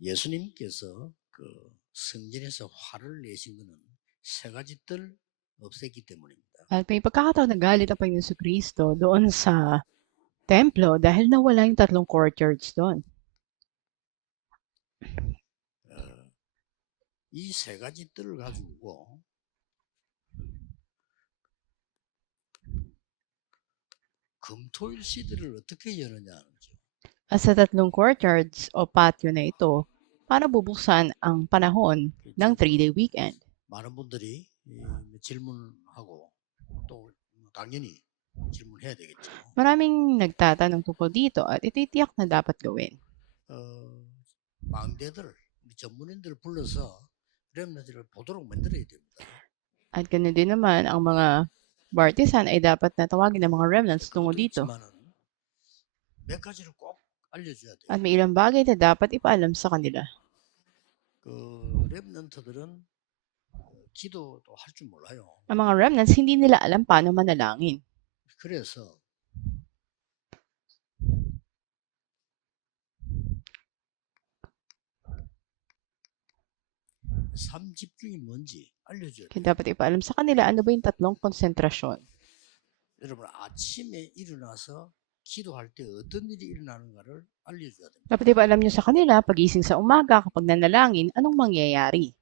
예수님께서 그 성전에서 화를 내신 것은 세 가지 뜰 없앴기 때문입니다. At may pagkakataon nagalit ang Panginoon Kristo doon sa templo dahil nawala yung 3 courtyards doon. 이 세 가지 뜰을 가지고 금토일 시대를 어떻게 여느냐는 거죠. At sa 3 courtyards o patio na ito, para bubuksan ang panahon ng 3-day weekend. 많은 분들이 질문하고 또 당연히 질문해야 되겠죠. Maraming nagtatanong tungkol dito at ito'y tiyak na dapat gawin. 망대들, 전문인들 불러서 렘넌트를 보도록 만들어야 됩니다. At ganoon din naman, ang mga bartisan ay dapat na tawagin ng mga remnants tungo 그것도 dito. 있지만은 몇 가지를 꼭 알려줘야 돼요. At may ilang bagay na dapat ipaalam sa kanila. 그 렘넌트들은 기도도 할 줄 몰라요. Ang mga remnants, hindi nila alam paano manalangin. 그래서 삼집중이 뭔지 알려줘야 돼요. Kaya dapat ipaalam sa kanila ano ba yung 3 konsentrasyon. 여러분 아침에 일어나서 기도할 때 어떤 일이 일어나는가를 알려줘야 됩니다. Dapat ipaalam nyo sa kanila pagising sa umaga kapag nanalangin, anong mangyayari.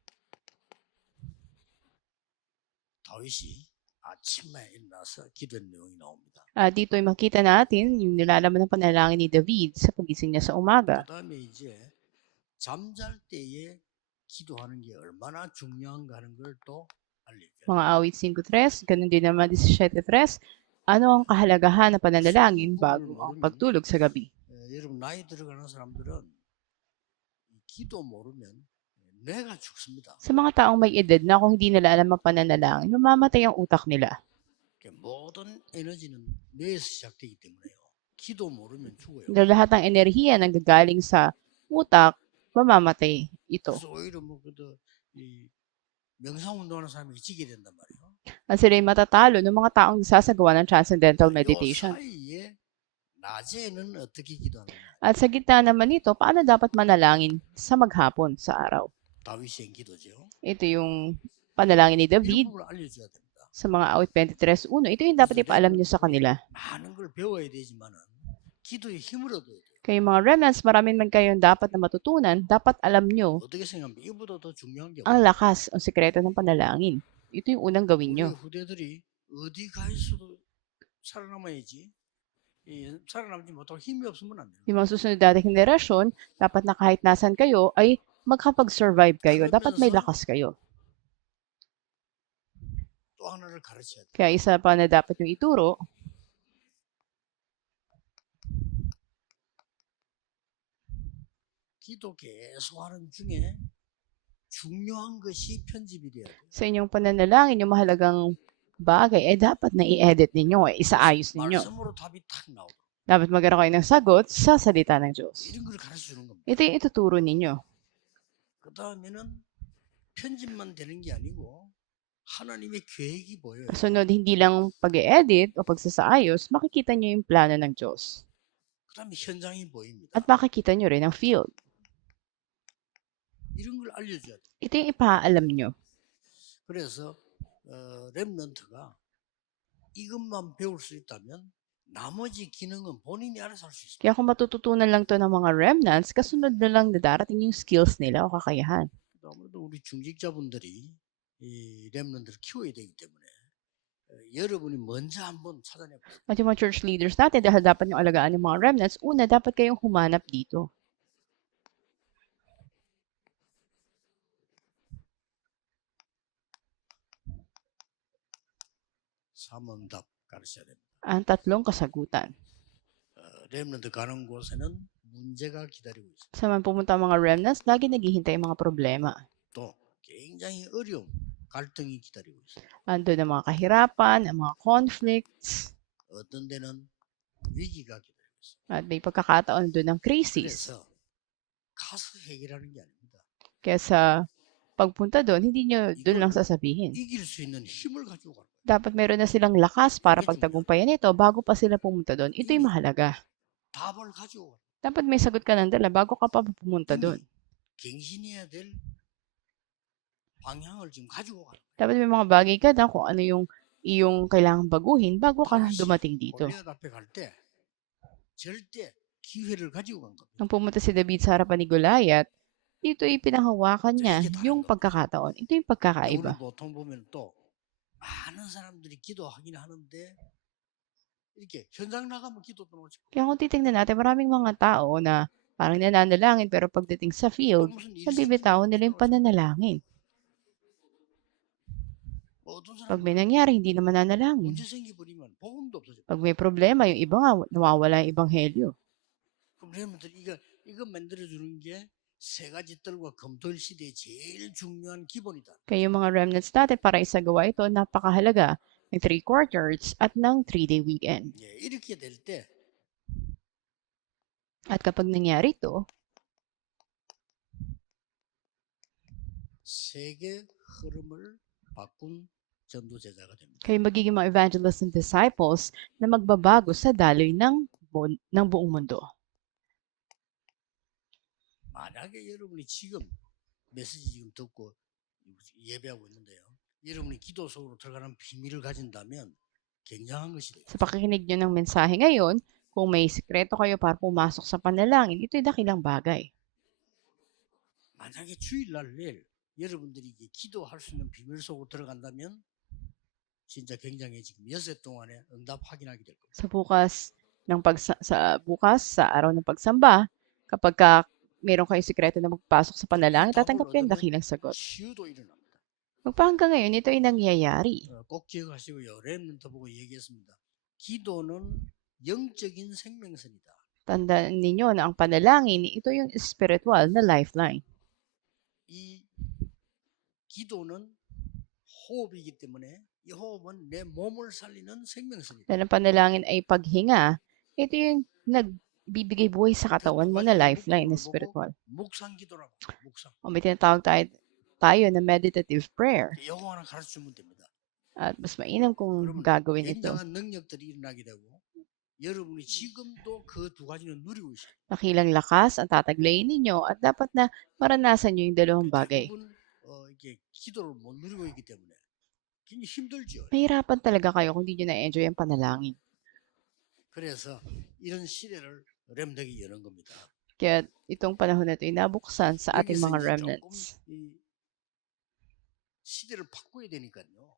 다윗이 아침에 일어나서 기도한 내용이 나옵니다. Dito ay makita natin yung nilalaman ng panalangin ni David sa pagising niya sa umaga. 그다음에 이제 잠잘 때에 기도하는 게 얼마나 중요한가 하는 걸 또 알려줘요. Mga awit 5.3, ganun din naman 17.3, ano ang kahalagahan ng pananalangin bago ang pagtulog sa gabi. 여러분 나이 들어가는 사람들은 기도 모르면 뇌가 죽습니다. Sa mga taong may edad na kung hindi nila alam ang pananalangin, mamamatay ang utak nila. 모든 에너지는 뇌에서 시작되기 때문에요. 기도 모르면 죽어요. Dahil lahat ng enerhiya nang gagaling sa utak, mamamatay ito. 그래서 오히려 이 명상 운동하는 사람이 지게 된단 말이에요. At sila ay matatalo ng mga taong sasagawa ng transcendental meditation. 요 사이에 낮에는 어떻게 기도하느냐. At sa gitna naman nito, paano dapat manalangin sa maghapon sa araw? 다윗의 기도죠. Ito yung panalangin ni David 이런 부분을 알려줘야 됩니다. sa mga awit 23.1. Ito yung dapat ipaalam niyo sa kanila. 많은 걸 배워야 되지만은 기도에 힘을 얻어야 돼요. Kaya mga remnants, maraming man kayong dapat na matutunan, 다pat alam nyo 어떻게 생각하면 이보다 더 중요한 게 ang lakas, ang sekreto ng panalangin. Ito yung unang gawin 우리 nyo. 후대들이 어디 가 있어도 살아남아야지. 살아남지 못하고 힘이 없으면 안 돼요. Yung mga susunod nating henerasyon, dapat na kahit nasan kayo, ay magkapag-survive kayo. Dapat may lakas kayo. 또 하나를 가르쳐야 돼요. Kaya isa pa na dapat yung ituro, 기도 계속 하는 중에 중요한 것이 편집이 돼야 돼요. sa inyong pananalangin, yung mahalagang bagay, ay dapat na i-edit ninyo, isaayos ninyo. 말씀으로 답이 탁 나오고. Dapat magkaroon kayo ng sagot sa salita ng Diyos. 이런 걸 가르쳐 주는 겁니다. Ito yung ituturo ninyo. 그 다음에는 편집만 되는 게 아니고 하나님의 계획이 보여요. Kasunod, hindi lang pag-edit o pagsasaayos, makikita nyo yung plano ng Diyos. 그 다음에 현장이 보입니다. At makikita nyo rin ang field. 이런 걸 알려줘야 돼요. Ito yung ipaalam nyo. 그래서 렘넌트가 이것만 배울 수 있다면 나머지 기능은 본인이 알아서 할 수 있습니다. Kaya kung matututunan lang to ng mga remnants, kasunod na lang na darating yung skills nila o kakayahan. 아무래도 우리 중직자분들이 이 렘넌트를 키워야 되기 때문에 여러분이 먼저 한번 찾아내 보세요. At yung mga church leaders natin, dahil dapat yung alagaan ng mga remnants, una, dapat kayong humanap dito. 삼응답 가르쳐야 됩니다. Ang 3 kasagutan. 렘넌트 가는 곳에는 문제가 기다리고 있습니다. Sa man pumunta ang mga remnants, lagi naghihintay ang mga problema. 또 굉장히 어려운 갈등이 기다리고 있습니다. Ando ang mga kahirapan, ang mga conflicts, 어떤 데는 위기가 기다리고 있습니다. at may pagkakataon doon ng crisis. 그래서 가서 해결하는 게 아닙니다. Kaya sa pagpunta doon, hindi nyo doon lang sasabihin. 이길 수 있는 힘을 가지고 가는 거예요. Dapat meron na silang lakas para pagtagumpayan ito bago pa sila pumunta doon. Ito'y mahalaga. 답을 가지고 가는 거예요. Dapat may sagot ka ng dala bago ka pa pumunta doon. 갱신해야 될 방향을 지금 가지고 가는 거예요. Dapat may mga bagay ka na kung ano yung iyong kailangang baguhin bago ka 다윗이 dumating dito. 골리앗 앞에 갈 때 절대 기회를 가지고 간 겁니다. Nung pumunta si David sa harapan ni Goliath, dito pinanghawakan 자, niya 이게 다른 yung 겁니다. pagkakataon. Ito yung 근데 pagkakaiba. 우리는 보통 보면 또 많은 사람들이 기도하긴 하는데 이렇게 현장 나가면 기도도 놓지. Kaya kung titingnan natin, maraming mga tao na parang nananalangin pero pagdating sa 또 field, 무슨 일이 nabibitawan 생기면 nila yung 기도를 하지. pananalangin. 뭐 어떤 Pag may 사람은 nangyari, hindi naman nanalangin. 문제 생기버리면 복음도 없어져. Pag may problema, yung iba nga, nawawala yung ebanghelyo. 그럼 여러분들 이거 만들어주는 게 세 가지 뜰과 금토일 시대의 제일 중요한 기본이다. Kaya yung mga remnants natin para isagawa ito, napakahalaga ng 3 quarters at ng 3-day weekend. 예, 이렇게 될 때 At kapag nangyari ito, 세계 흐름을 바꾼 전도 제자가 됩니다. kayo magiging mga evangelists and disciples na magbabago sa daloy ng buong mundo. 만약에 여러분이 지금 메시지 지금 듣고 예배하고 있는데요. 여러분이 기도 속으로 들어가는 비밀을 가진다면 굉장한 것이 돼요. Sa pakikinig nyo ng mensahe ngayon, kung may sikreto kayo para pumasok sa panalangin, ito'y dakilang bagay. 만약에 주일날 내일 여러분들이 이게 기도할 수 있는 비밀 속으로 들어간다면 진짜 굉장히 지금 여섯 동안에 응답 확인하게 될 겁니다. Bukas sa araw ng pagsamba, kapag meron kayong sikreto na magpasok sa panalangin, 답을 tatanggap kayo ng 얻으면 dakilang sagot. 치유도 일어납니다. Magpahanggang ngayon, ito ay nangyayari. 꼭 기억하시고요. 렘넌트 보고 얘기했습니다. 기도는 영적인 생명선이다. Tandaan ninyo na ang panalangin, ito yung spiritual na lifeline. 이 기도는 호흡이기 때문에 이 호흡은 내 몸을 살리는 생명선이다. Dahil ang panalangin ay paghinga, ito yung nagbibigay buhay sa katawan mo na lifeline na spiritual. 묵상 기도라고. 묵상. O may tinatawag tayo na meditative prayer. 영어 하나 가르쳐 주면 됩니다. At mas mainam kung 그러면 gagawin ito. 굉장한 능력들이 일어나게 되고 여러분이 지금도 그 두 가지는 누리고 있어요. Dakilang lakas ang tataglayin ninyo at dapat na maranasan nyo yung dalawang bagay. 대부분 이게 기도를 못 누리고 있기 때문에 굉장히 힘들죠. Mahirapan talaga kayo kung di nyo na-enjoy ang panalangin. 그래서 이런 시대를 렘덕이 여는 겁니다. Kaya itong panahon na ito ay nabuksan sa ating 여기서 mga 이제 remnants. 조금 이 시대를 바꿔야 되니까요.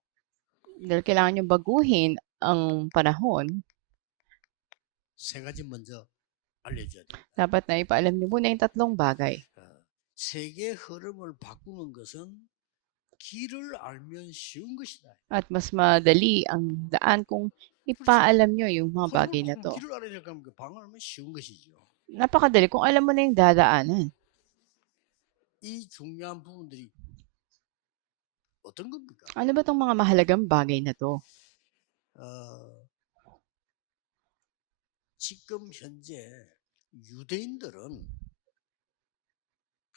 Dahil kailangan nyo baguhin ang panahon, 세 가지 먼저 알려줘야 됩니다. dapat na ipaalam nyo muna yung tatlong bagay. 세계 흐름을 바꾸는 것은 길을 알면 쉬운 것이다. At mas madali ang daan kung ipaalam nyo yung mga bagay na to. 길을 알아야 되면 그 방을 알면 쉬운 것이죠. Napakadali kung alam mo na yung dadaanan. 이 중요한 부분들이 어떤 겁니까? Ano ba itong mga mahalagang bagay na to? 지금 현재 유대인들은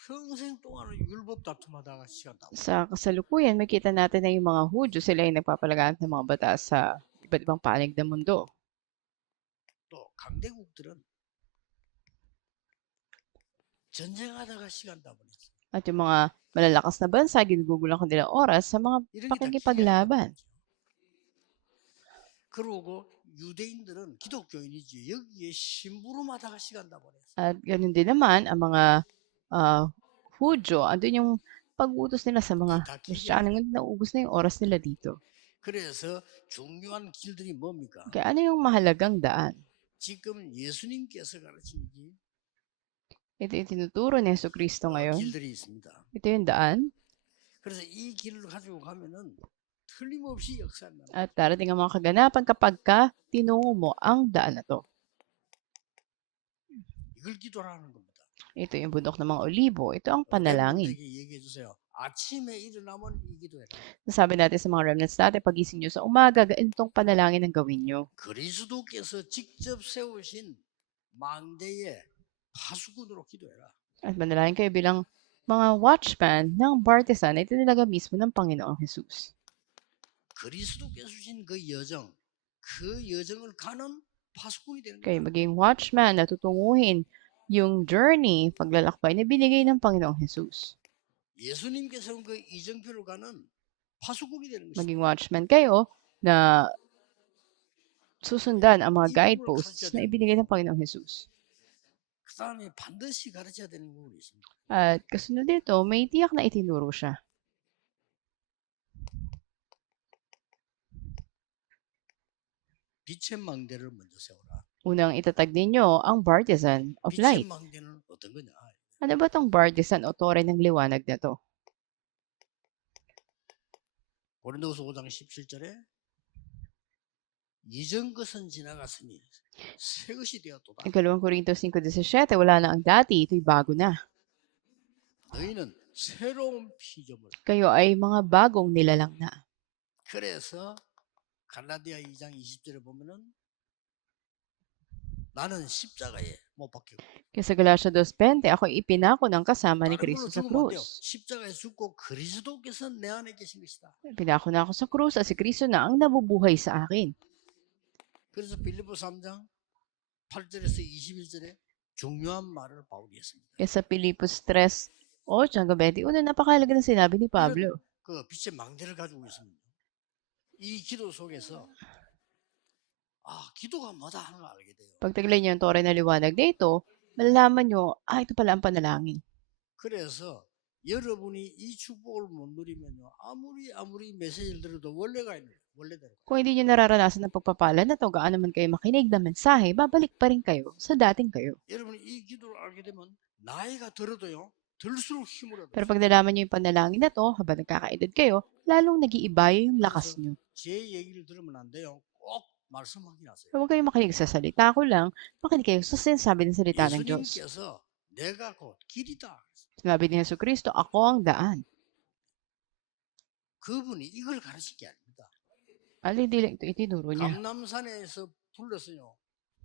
평생 동안은 율법 다툼하다가 시간 다 Sa kasalukuyan, makita natin na yung mga Hudyo, sila ay nagpapalaganap ng mga batas sa iba't ibang panig ng mundo. 또 강대국들은 전쟁하다가 시간 다 보냈어요. At yung mga malalakas na bansa, ginugulo ang kanilang oras sa mga 이런 게 다 pakikipaglaban. 그러고 유대인들은 기독교인이지 여기에 심부름하다가 시간 다 보냈어요. At ganun din naman, ang mga Hudyo, andun yung pag-utos nila sa mga Kristiyano, naubos na yung oras nila dito. 그래서 중요한 길들이 뭡니까? Kaya ano yung mahalagang daan? 지금 예수님께서 가르치는 Ito yung tinuturo ni Jesucristo ngayon. 길들이 있습니다. Ito yung daan. 그래서 이 길을 가지고 가면은 틀림없이 역사에 나와. At darating ang mga kaganapan kapag tinungo mo ang daan na to. 이걸 기도라는 겁니다. Ito yung bundok ng mga olibo. Ito ang panalangin. 여러분들에게 얘기해 주세요. 아침에 일어나면 이 기도해라. Sabi natin sa mga remnants natin, pagising nyo sa umaga, ganitong panalangin ang gawin nyo. 그리스도께서 직접 세우신 망대의 파수꾼으로 기도해라. At manalangin kayo bilang mga watchman ng partisan na itinilaga mismo ng Panginoong Jesus. 그리스도께서 주신 그 여정을 가는 파수꾼이 되는 Kayo 거예요. maging watchman na tutunguhin yung journey, paglalakbay na binigay ng Panginoong Jesus. 예수님께서는 그 이정표로 가는 파수꾼이 되는 것입니다. Maging watchman kayo na susundan ang mga 이 부분을 guideposts 가르쳐야 na 되는 ibinigay 거고, ng Panginoong Jesus. 그 다음에 반드시 가르쳐야 되는 부분이 있습니다. At kasunod dito, may tiyak na itinuro siya. 빛의 망대를 먼저 세워라. Unang itatag ninyo ang partisan of 빛의 light. 망대는 어떤 거냐? Ano ba tong partisan o tore ng liwanag na to? 고린도후서 5장 17절에 이전 것은 지나갔으니 새 것이 되었도다. Ikalawang Korinto 5:17, wala na ang dati, ito'y bago na. 너희는 새로운 피조물. Kayo ay mga bagong nilalang na. 그래서 갈라디아 2장 20절에 보면은 나는 십자가에 못 박히고 Kaya sa Galatia 2:20, ako ipinako ng kasama ni 다른 걸로 Kristo sa 죽으면 안 돼요. krus. 십자가에 죽고 그리스도께서 내 안에 계신 것이다. Pinako na ako sa krus at si Kristo na ang nabubuhay sa akin. 그래서 빌립보 3장 8절에서 21절에 중요한 말을 바울이 했습니다. Kaya sa Pilipos 3:8 hanggang 21, napakahalaga ng sinabi ni Pablo. 그 빛의 망대를 가지고 있습니다. 이 기도 속에서 기도가 뭐다 하는 걸 알게 돼요. Pag taglan niyo yung tore na liwanag dito, malalaman niyo, ito pala ang panalangin. 그래서 여러분이 이 축복을 못 누리면요, 아무리 메시지를 들어도 원래가 있는 거예요. 원래대로. Kung hindi niyo nararanasan ng pagpapala na to, gaano man kayo makinig ng mensahe, babalik pa rin kayo sa dating kayo. 여러분이 이 기도를 알게 되면 나이가 들어도요, 들수록 힘을 얻어요. Pero pag nalaman niyo yung panalangin na to, habang nagkakaedad kayo, lalong nag-iiba yung lakas niyo. 제 얘기를 들으면 안 돼요. 꼭 말씀 확인하세요. Huwag kayong makinig sa salita ko lang, makinig kayo sa sinasabi ng salita ng Diyos. 예수님께서 내가 곧 길이다. Sinabi ni Yesu Kristo, ako ang daan. 그분이 이걸 가르친 게 아닙니다. Hindi lang ito itinuro niya. 감남산에서 불러서요,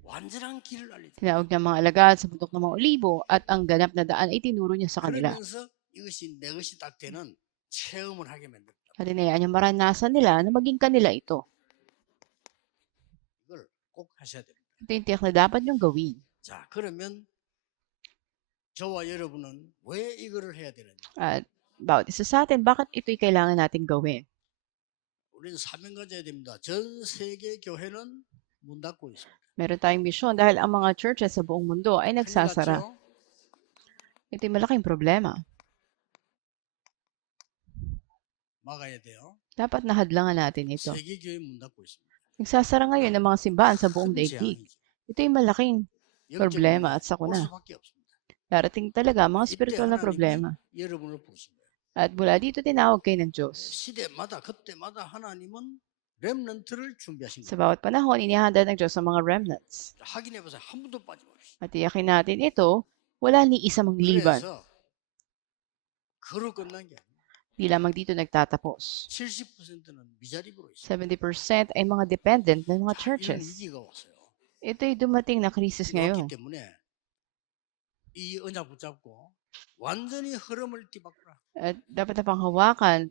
완전한 길을 알려줍니다. Tinawag niya mga alagad sa bundok ng mga olibo at ang ganap na daan ay tinuro niya sa kanila. 그러면서 이것이 내 것이 딱 되는 체험을 하게 만듭니다. At inayaan niya maranasan nila na maging kanila ito. 이걸 꼭 하셔야 됩니다. Ito yung tiyak na dapat niyong gawin. 자, 그러면 저와 여러분은 왜 이거를 해야 되느냐? At bawat isa sa atin, bakit ito'y kailangan nating gawin? 우리는 사명 가져야 됩니다. 전 세계 교회는 문 닫고 있습니다. Meron tayong misyon dahil ang mga churches sa buong mundo ay 큰일 nagsasara. 났죠? Ito'y malaking problema. 막아야 돼요. Dapat nahadlangan natin ito. 세계 교회 문 닫고 있습니다. Nagsasara ngayon ng mga simbahan sa buong 큰 daigdig. 재앙이죠. Ito'y malaking 영적인 problema at 올 sakuna. 수밖에 없습니다. Darating talaga mga 이때 spiritual na 하나님이 problema. 여러분을 부르신 거예요. At mula dito tinawag kayo ng Diyos. 시대마다 그때마다 하나님은 렘넌트를 준비하신 Sa 거예요. bawat panahon, inihanda ng Diyos ang mga remnants. 확인해 보세요. 한 분도 빠짐없이. At iyakin natin ito, wala ni isa mang liban. 그래서 그로 끝난 게 아니에요. Di lamang dito nagtatapos. 70%는 미자립으로 있어요. 70% ay mga dependent ng mga 자, 이런 churches. 위기가 왔어요. Ito'y dumating na krisis 이거 ngayon. 왔기 때문에 이 언약 붙잡고 완전히 흐름을 뒤바꾸라. At dapat na panghawakan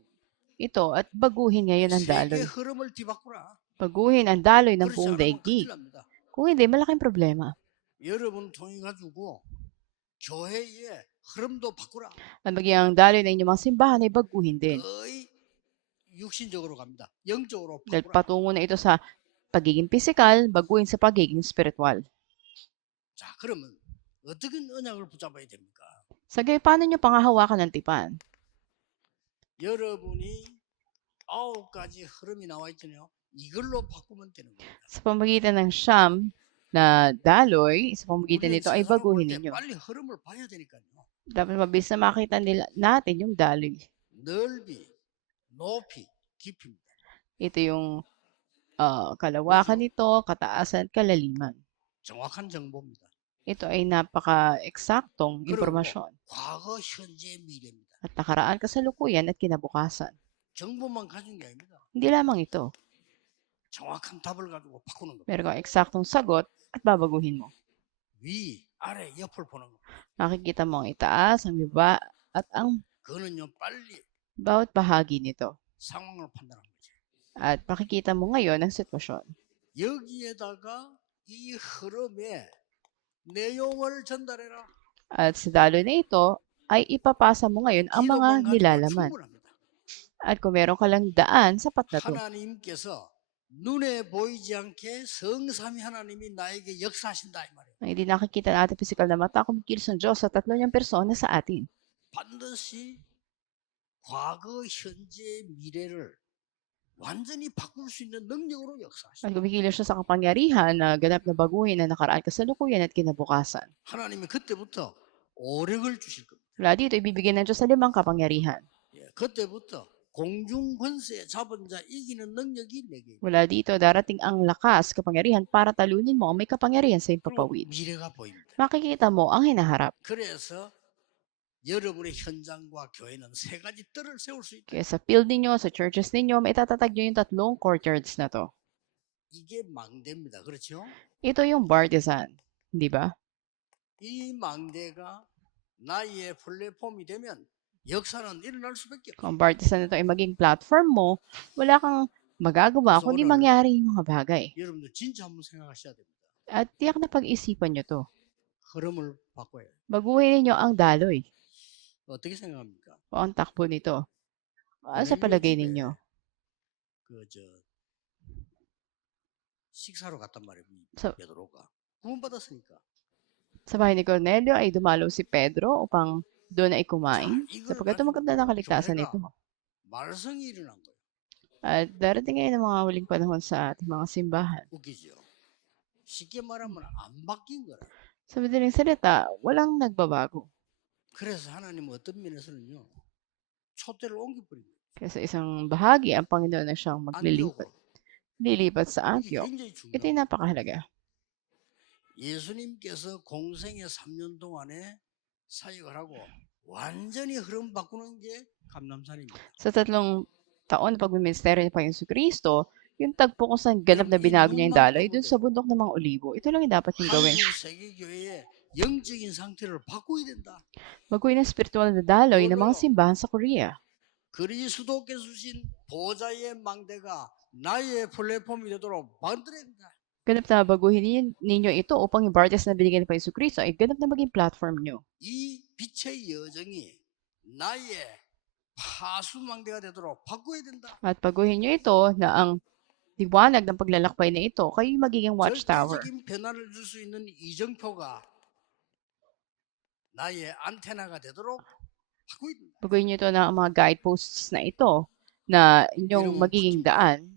ito at baguhin ngayon ang 세계 daloy. 흐름을 뒤바꾸라. Baguhin ang daloy ng 그렇지 buong 않으면 큰일 daigdig. 납니다. Kung hindi, malaking problema. 여러분 통해 가지고 교회의 흐름도 바꾸라. At maging ang daloy ng inyong mga simbahan ay baguhin din. 거의 육신적으로 갑니다. 영적으로 Dahil 바꾸라. patungo na ito sa pagiging pisikal, baguhin sa pagiging spiritual. 자, 그러면 어떻게 언약을 붙잡아야 됩니까? Sa gayon, paano nyo pangahawakan ng tipan? 여러분이 9가지 흐름이 나와 있잖아요. 이걸로 바꾸면 되는 겁니다. Sa pamagitan ng siyam na daloy, sa pamagitan 우리는 nito ay 세상을 볼 baguhin 때 ninyo. 빨리 흐름을 봐야 되니까요. Dapat mabilis na makita natin yung daloy. 넓이, 높이, 깊이입니다. Ito yung kalawakan nito, kataasan, kalaliman. 정확한 정보입니다. Ito ay napaka-eksaktong 그리고 impormasyon. 과거, 현재, 미래입니다. At nakaraan, kasalukuyan at kinabukasan. 정보만 가진 게 아닙니다. Hindi lamang ito. 정확한 답을 가지고 바꾸는 겁니다. Meron kang eksaktong sagot at babaguhin mo. 위, 아래, 옆을 보는 겁니다. Makikita mo ang itaas, ang baba, at ang 그거는요, 빨리 bawat bahagi nito. 상황을 판단하는 거죠. At makikita mo ngayon ang sitwasyon. 여기에다가 이 흐름에 내용을 전달해라. At sa daloy na ito, ay ipapasa mo ngayon ang mga 기도만 가지고 nilalaman. 충분합니다. At kung meron ka lang daan, sapat na to. 하나님께서 눈에 보이지 않게 성삼위 하나님이 나에게 역사하신다 이 말이에요. Ang hindi nakikita natin physical na mata, kumikilos ng Diyos sa tatlo niyang persona sa atin. 반드시 과거, 현재, 미래를 완전히 바꿀 수 있는 능력으로 역사하신다. At kumikilos siya sa kapangyarihan na ganap na baguhin ang nakaraan, kasalukuyan at kinabukasan. 하나님이 그때부터 오력을 주실 겁니다. Mula dito, ibibigay ng Diyos sa 5 kapangyarihan. 예, 그때부터 공중 권세 잡은 자 이기는 능력이 내게 있다. Mula dito, darating ang lakas, kapangyarihan para talunin mo ang may kapangyarihan sa iyong 그리고 papawid. 미래가 보입니다. Makikita mo ang hinaharap. 그래서 여러분의 현장과 교회는 세 가지 뜰을 세울 수 있다. Kaya sa field ninyo, sa churches ninyo, maitatatag nyo yung 3 courtyards na to. 이게 망대입니다. 그렇죠? Ito yung bartizan, di ba? 이 망대가 나의 플랫폼이 되면 역사는 일어날 수밖에 없어요. Kung ang bartizan na to ay maging platform mo, wala kang magagawa 그래서 kundi 오늘 mangyari yung mga bagay. 여러분들 진짜 한번 생각하셔야 됩니다. At tiyak na pag-isipan nyo to. 흐름을 바꿔야 해요. Baguhin ninyo ang daloy 어떻게 생각합니까? o ang takbo nito. Ano sa 고넬료 palagay 집에 ninyo? 식사로 갔단 말이에요. So- 베드로가 구원받았으니까. Sa bahay ni Cornelio ay dumalaw si Pedro upang doon ay kumain 이걸 sapagkat 가지고 tumagal na kaligtasan 교회가 nito. 말썽이 일어난 거예요. At darating ngayon ang mga huling panahon sa ating mga simbahan. 웃기죠. 쉽게 말하면 안 바뀐 거라. Sa madaling salita, walang nagbabago. 그래서 하나님은 어떤 면에서는요. 촛대를 옮겨버립니다. Kaya sa isang bahagi, ang Panginoon na siyang maglilipat. 안디옥으로. Lilipat sa 이게 Antioch. 굉장히 Ito yung 중요해요. napakahalaga. 예수님께서 공생의 3년 동안에 사역을 하고 완전히 흐름 바꾸는 게 감람산입니다. Sa 3 taon na pagmiministeryo ni Panginoon Kristo, yung tagpo kung saan ganap na binago niya yung daloy dun sa bundok ng mga olibo. Ito lang yung dapat niyong gawin. 한국 세계교회의 영적인 상태를 바꿔야 된다. Baguhin ang spiritual na daloy ng mga simbahan sa Korea. 그리스도께서 주신 보좌의 망대가 나의 플랫폼이 되도록 만들어야 된다. Ganap na baguhin ninyo ito upang yung bartes na binigay ni Panginoon Kristo ay ganap na maging platform nyo. 이 빛의 여정이 나의 파수망대가 되도록 바꿔야 된다. At baguhin nyo ito na ang liwanag ng paglalakbay na ito kayo yung magiging watchtower. 절대적인 변화를 줄 수 있는 이정표가 나의 안테나가 되도록 바꿔야 된다. Baguhin nyo ito na ang mga guideposts na ito na inyong magiging daan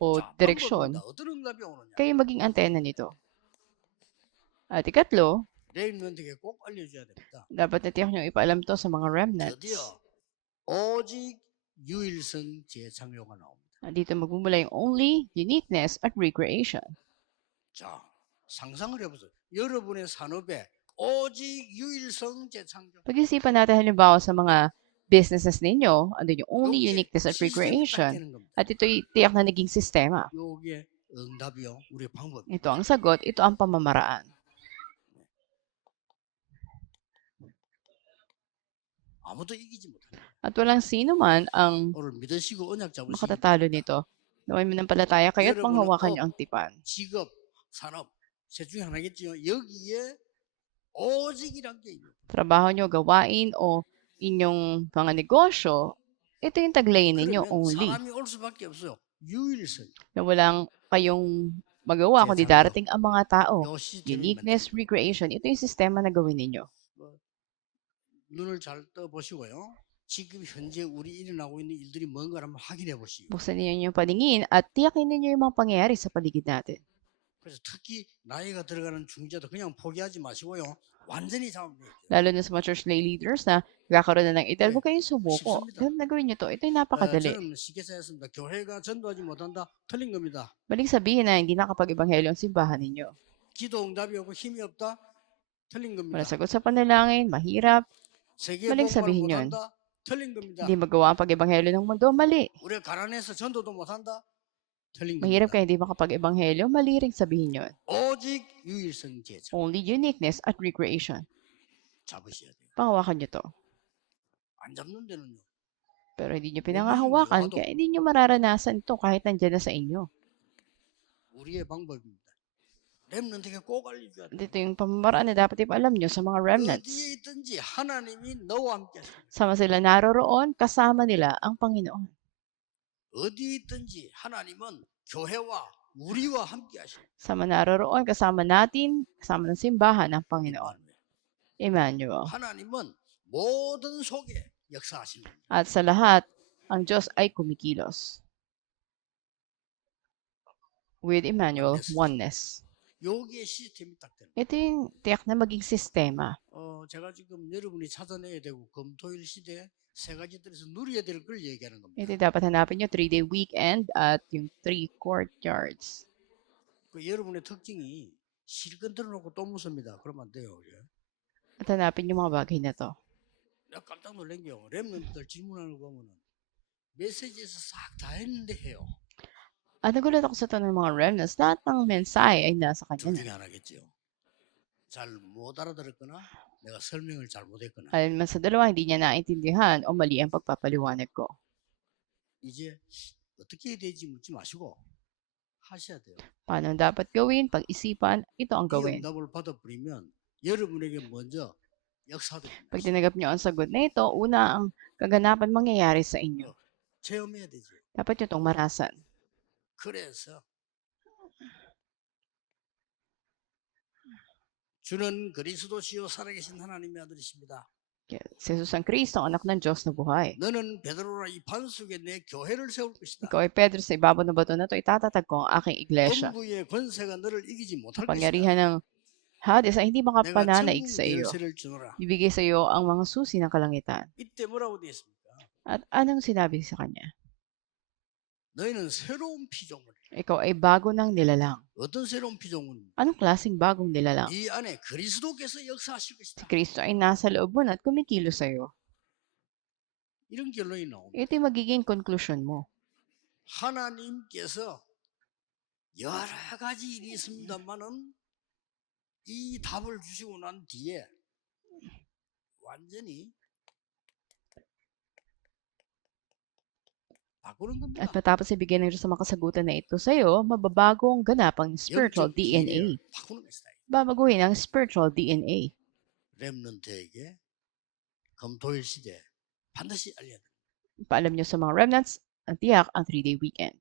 o 자, direksyon. 방법입니다. 어떤 응답이 오느냐? Kayo maging antena nito. At ikatlo, 레임런트에게 꼭 알려줘야 됩니다. dapat natiyak nyo ipaalam to sa mga remnants. 드디어 오직 유일성 재창조가 나옵니다. At dito magmumula yung only, uniqueness, at recreation. 자, 상상을 해보세요. 여러분의 산업에 오직 유일성 재창조. Pag-isipan natin halimbawa sa mga businesses ninyo, andun yung only, 요게 uniqueness, at 시스템이 딱 recreation. 되는 겁니다. At ito'y tiyak na naging sistema. 요게 응답이요. 우리 방법. Ito ang sagot, ito ang pamamaraan. 아무도 이기지 못합니다. At walang sino man ang 오늘 믿으시고 언약 잡으시기 makatatalo nito. Naway manampalataya kayo at 여러분은 panghawakan 꼭 niyo ang tipan. 직업, 산업 셋 중에 하나겠지요. 여기에 오직이란 게 있는. Trabaho nyo, gawain, o inyong mga negosyo, ito yung taglayin ninyo, 그러면 only. 사람이 올 수밖에 없어요. 유일성. Na walang kayong magawa, kundi darating ang mga tao. 요 시스템을 Uniqueness, recreation, ito yung sistema na gawin ninyo. 눈을 잘 떠 보시고요. 지금 현재 우리 일어나고 있는 일들이 뭔가 한번 확인해 보시고. Buksan ninyo yung paningin at tiyakin ninyo yung mga pangyayari sa paligid natin. 그래서 특히 나이가 들어가는 중재도 그냥 포기하지 마시고요. 완전히 잡으면 돼요. Lalo na sa mga church lay leaders na kakaroon na ng edad, huwag kayong sumuko. 쉽습니다. Ganun na gawin nyo to. Ito yung napakadali. 저는 쉽게 생각했습니다. 교회가 전도하지 못한다. 틀린 겁니다. Maling sabihin na hindi nakapag-ebanghelyo ang simbahan ninyo. 기도 응답이 없고 힘이 없다. 틀린 겁니다. Wala sagot sa panalangin, mahirap, 세계 maling 복음을 sabihin yun. 못한다. 틀린 겁니다. hindi magawa ang pag-ebanghelyo ng mundo, mali. 우리가 가난해서 전도도 못한다. 틀린 Mahirap 겁니다. kaya hindi makapag-ebanghelyo, mali ring sabihin yun. 오직 유일성 제자 Only uniqueness at recreation. 잡으셔야 돼요. Panghawakan nyo to. 안 잡는 데는요. Pero hindi nyo pinangahawakan, kaya hindi nyo mararanasan to kahit nandyan na sa inyo. 우리의 방법입니다. 렘넌트에게 꼭 알려줘야 돼. Dito yung pamamaraan na dapat alam nyo sa mga remnants. 어디에 있든지 하나님이 너와 함께 하십니다. Sama sila naroroon, kasama nila ang Panginoon. 어디에 있든지 하나님은 교회와 우리와 함께 하십니다. Sama naroroon, kasama natin, kasama ng simbahan ang Panginoon. Emmanuel. 하나님은 모든 속에 역사하시는 겁니다. At sa lahat, ang Diyos ay kumikilos. With Emmanuel, oneness. 여기에 시스템이 딱 됩니다. Ito yung tiyak na maging sistema. 제가 지금 여러분이 찾아내야 되고 금토일 시대에 세 가지 들에서 누려야 될 걸 얘기하는 겁니다. Ito yung dapat hanapin nyo, 3-day weekend at yung 3 courtyards. 그 여러분의 특징이 실컷 들어놓고 또 묻습니다. 그러면 안 돼요. 예. At hanapin yung mga bagay na to. 내가 깜짝 놀란 게 렘넌트들 질문하는 거 보면은 메시지에서 싹 다 했는데 해요. At nagulat ako sa tanong ng mga remnants, lahat ng mensahe ay nasa 둘 kanya 중에 na. 하나겠죠. 잘 못 알아들었거나 내가 설명을 잘못했거나 Ayon man sa dalawa, hindi niya naintindihan o mali ang pagpapaliwanag ko. 이제 어떻게 해야 되지 묻지 마시고 하셔야 돼요. Paano ang dapat gawin? Pag-isipan, ito ang 이 gawin. 응답을 받아버리면 여러분에게 먼저 역사됩니다. Pag tinanggap niyo ang sagot na ito, una ang kaganapan mangyayari sa inyo. 체험해야 되지. Dapat nyo itong marasan. 그래서 주는 그리스도시요 살아계신 하나님의 아들이십니다. Si Jesus ang Kristo, ang anak ng Diyos na buhay. 너는 베드로라 이 반석에 내 교회를 세울 것이다. Ikaw ay Pedro, sa ibabaw ng bato na ito, itatatag ko ang aking iglesia. 음부의 권세가 너를 이기지 못할 것이다. Pangyarihan ng Hades ay hindi 내가 makapananaig 천국 sa iyo. 열쇠를 주노라. Ibigay sa iyo ang mga susi ng kalangitan. 이때 뭐라고 되어 있습니까? At anong sinabi sa kanya? 너희는 새로운 피조물. Ikaw ay bago ng nilalang. 어떤 새로운 피조물입니까? Anong klaseng bagong nilalang? 이 안에 그리스도께서 역사하실 Si 것이다. Kristo ay nasa loob mo na at kumikilos sa iyo. 이런 결론이 나옵니다. Ito yung magiging conclusion mo. 하나님께서 여러 가지 일이 있습니다만은 이 답을 주시고 난 뒤에 완전히 바꾸는 겁니다. At matapos ibigay ng Diyos sa mga kasagutan na ito sa iyo, mababago ang ganapang spiritual 영적 DNA. DNA를 바꾸는 것이다. Babaguhin ang spiritual DNA. 렘넌트에게 금토일 시대 반드시 알려야 돼. Paalam niyo sa mga remnants, ang tiyak ang 3-day weekend.